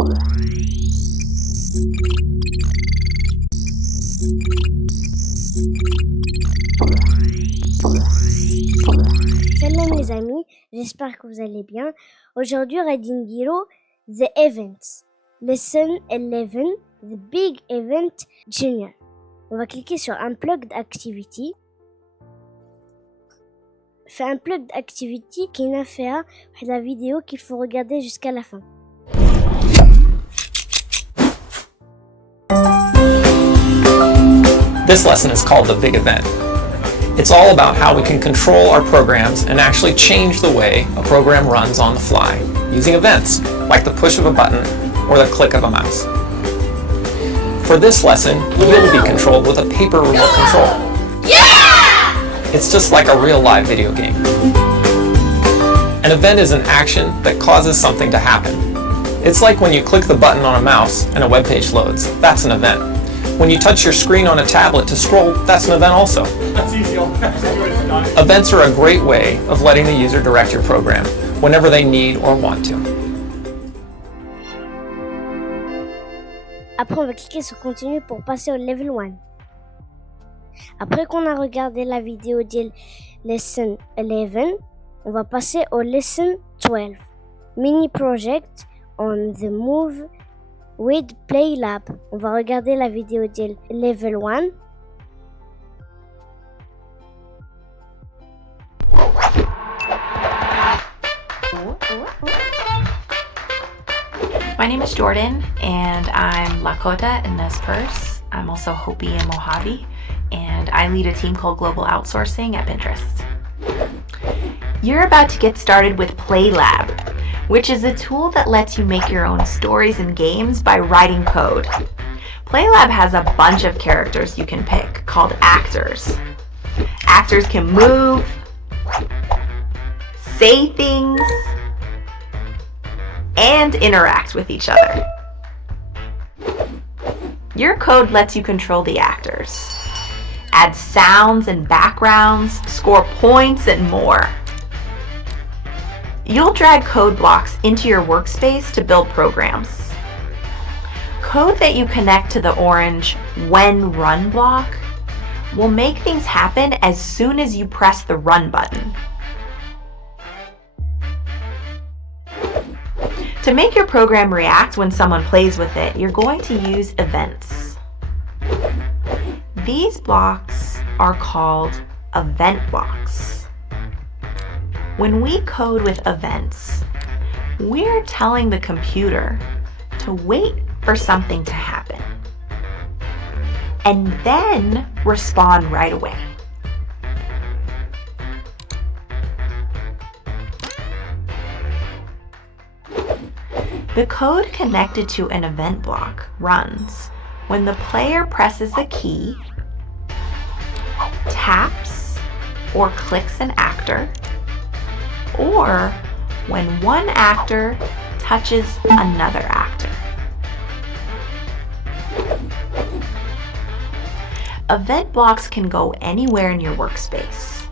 Salam les amis, j'espère que vous allez bien. Aujourd'hui, Radingiro, The Events. Lesson 11, The Big Event Junior. On va cliquer sur Unplugged Activity. Fait Unplugged Activity qui n'a fait la vidéo qu'il faut regarder jusqu'à la fin. This lesson is called The Big Event. It's all about how we can control our programs and actually change the way a program runs on the fly, using events, like the push of a button or the click of a mouse. For this lesson, you will be controlled with a paper remote control. Yeah! It's just like a real live video game. An event is an action that causes something to happen. It's like when you click the button on a mouse and a web page loads. That's an event. When you touch your screen on a tablet to scroll, that's an event also. That's easy. Events are a great way of letting the user direct your program whenever they need or want to. Après, on va cliquer sur Continue pour passer au level 1. Après qu'on a regardé la vidéo de Lesson 11, on va passer au Lesson 12. Mini Project on the Move with Play Lab. On va regarder la vidéo de Level 1. My name is Jordan, and I'm Lakota in Nez Perce. I'm also Hopi and Mojave, and I lead a team called Global Outsourcing at Pinterest. You're about to get started with Play Lab, which is a tool that lets you make your own stories and games by writing code. Play Lab has a bunch of characters you can pick called actors. Actors can move, say things, and interact with each other. Your code lets you control the actors, add sounds and backgrounds, score points, and more. You'll drag code blocks into your workspace to build programs. Code that you connect to the orange When Run block will make things happen as soon as you press the Run button. To make your program react when someone plays with it, you're going to use events. These blocks are called event blocks. When we code with events, we're telling the computer to wait for something to happen and then respond right away. The code connected to an event block runs when the player presses a key, taps or clicks an actor, or when one actor touches another actor. Event blocks can go anywhere in your workspace.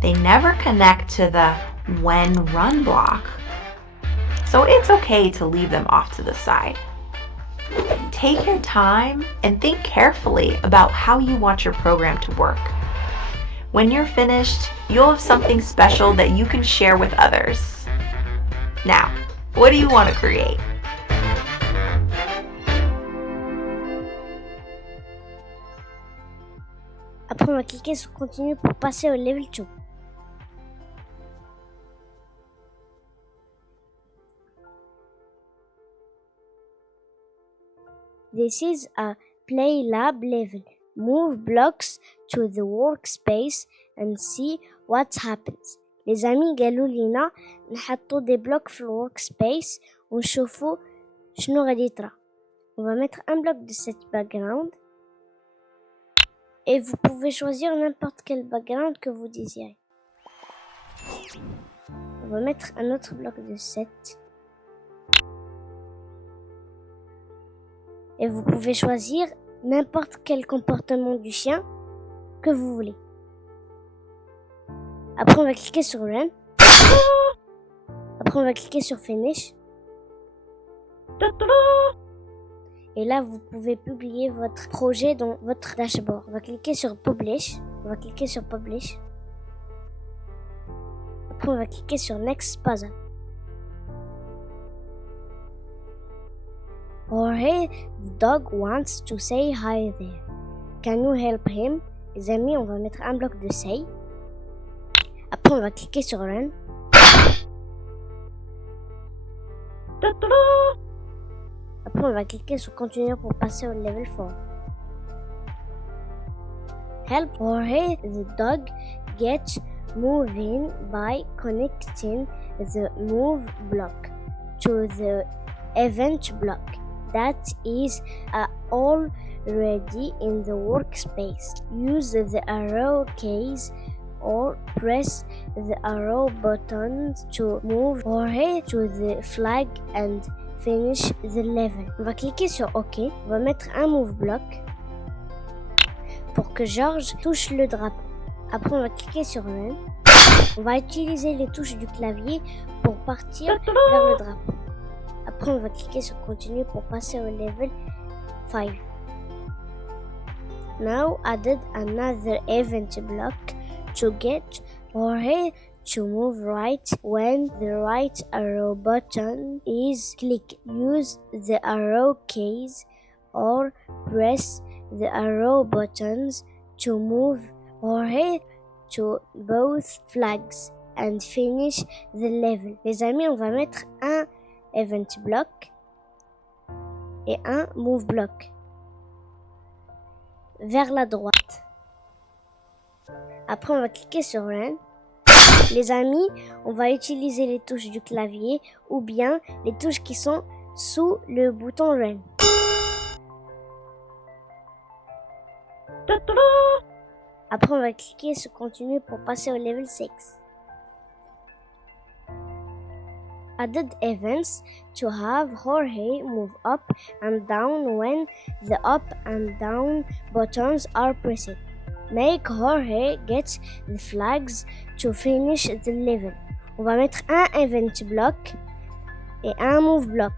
They never connect to the When Run block, so it's okay to leave them off to the side. Take your time and think carefully about how you want your program to work. When you're finished, you'll have something special that you can share with others. Now, what do you want to create? Après, on va cliquer sur Continue pour passer au level 2. This is a Play Lab level. Move blocks to the workspace and see what happens. Les amis قالوا لنا نحطوا des blocs في الworkspace ونشوفوا شنو غادي يطرى. On va mettre un bloc de cette background et vous pouvez choisir n'importe quel background que vous désirez. On va mettre un autre bloc de 7. Et vous pouvez choisir n'importe quel comportement du chien que vous voulez. Après, on va cliquer sur Run. Après, on va cliquer sur Finish. Et là, vous pouvez publier votre projet dans votre dashboard. On va cliquer sur Publish. Après, on va cliquer sur Next Puzzle. Jorge, the dog wants to say hi there. Can you help him? Les amis, on va mettre un bloc de say. Après, on va cliquer sur Run. Après, on va cliquer sur Continuer pour passer au level 4. Help Jorge the dog get moving by connecting the move block to the event block that is already in the workspace. Use the arrow keys or press the arrow buttons to move Jorge to the flag and finish the level. On va cliquer sur OK. On va mettre un move block pour que George touche le drapeau. Après, on va cliquer sur Run. On va utiliser les touches du clavier pour partir vers le drapeau. Après, on va cliquer sur Continue pour passer au level 5. Now added another event block to get Jorge to move right when the right arrow button is clicked. Use the arrow keys or press the arrow buttons to move Jorge to both flags and finish the level. Les amis, on va mettre un event block et un move block vers la droite. Après, on va cliquer sur Run. Les amis, on va utiliser les touches du clavier ou bien les touches qui sont sous le bouton Run. Après, on va cliquer sur Continue pour passer au level 6. Added events to have Jorge move up and down when the up and down buttons are pressed. Make Jorge get the flags to finish the level. On va mettre un event block et un move block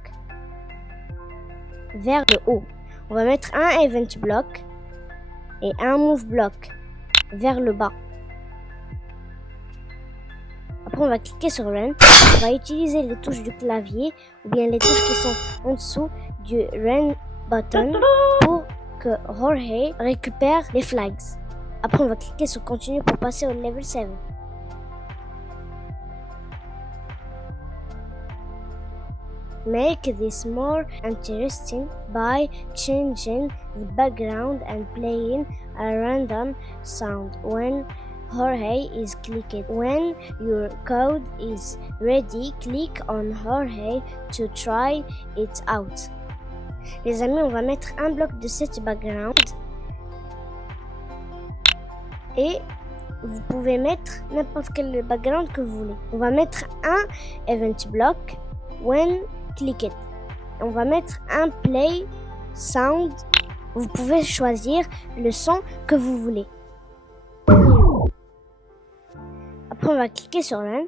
vers le haut. On va mettre un event block et un move block vers le bas. Après, on va cliquer sur Run. On va utiliser les touches du clavier ou bien les touches qui sont en dessous du Run button pour que Jorge récupère les flags. Après, on va cliquer sur Continue pour passer au level 7. Make this more interesting by changing the background and playing a random sound when Jorge is clicked. When your code is ready, click on Jorge to try it out. Les amis, on va mettre un bloc de cet background et vous pouvez mettre n'importe quel background que vous voulez. On va mettre un event block when clicked. On va mettre un play sound. Vous pouvez choisir le son que vous voulez. Après, on va cliquer sur Run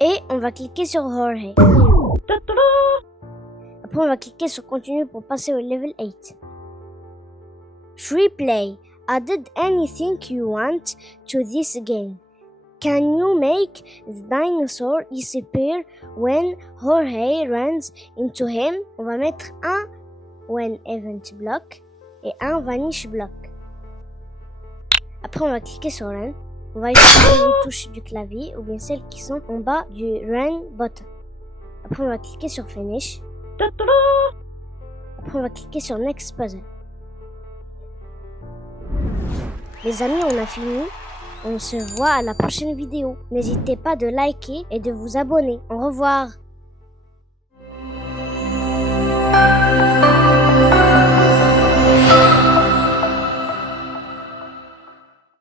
et on va cliquer sur Jorge. Après, on va cliquer sur Continue pour passer au level 8. Free play. Added anything you want to this game. Can you make the dinosaur disappear when Jorge runs into him? On va mettre un when event block et un vanish block. Après, on va cliquer sur Run. On va utiliser les touches du clavier ou bien celles qui sont en bas du Run button. Après, on va cliquer sur Finish. Après, on va cliquer sur Next Puzzle. Les amis, on a fini. On se voit à la prochaine vidéo. N'hésitez pas de liker et de vous abonner. Au revoir.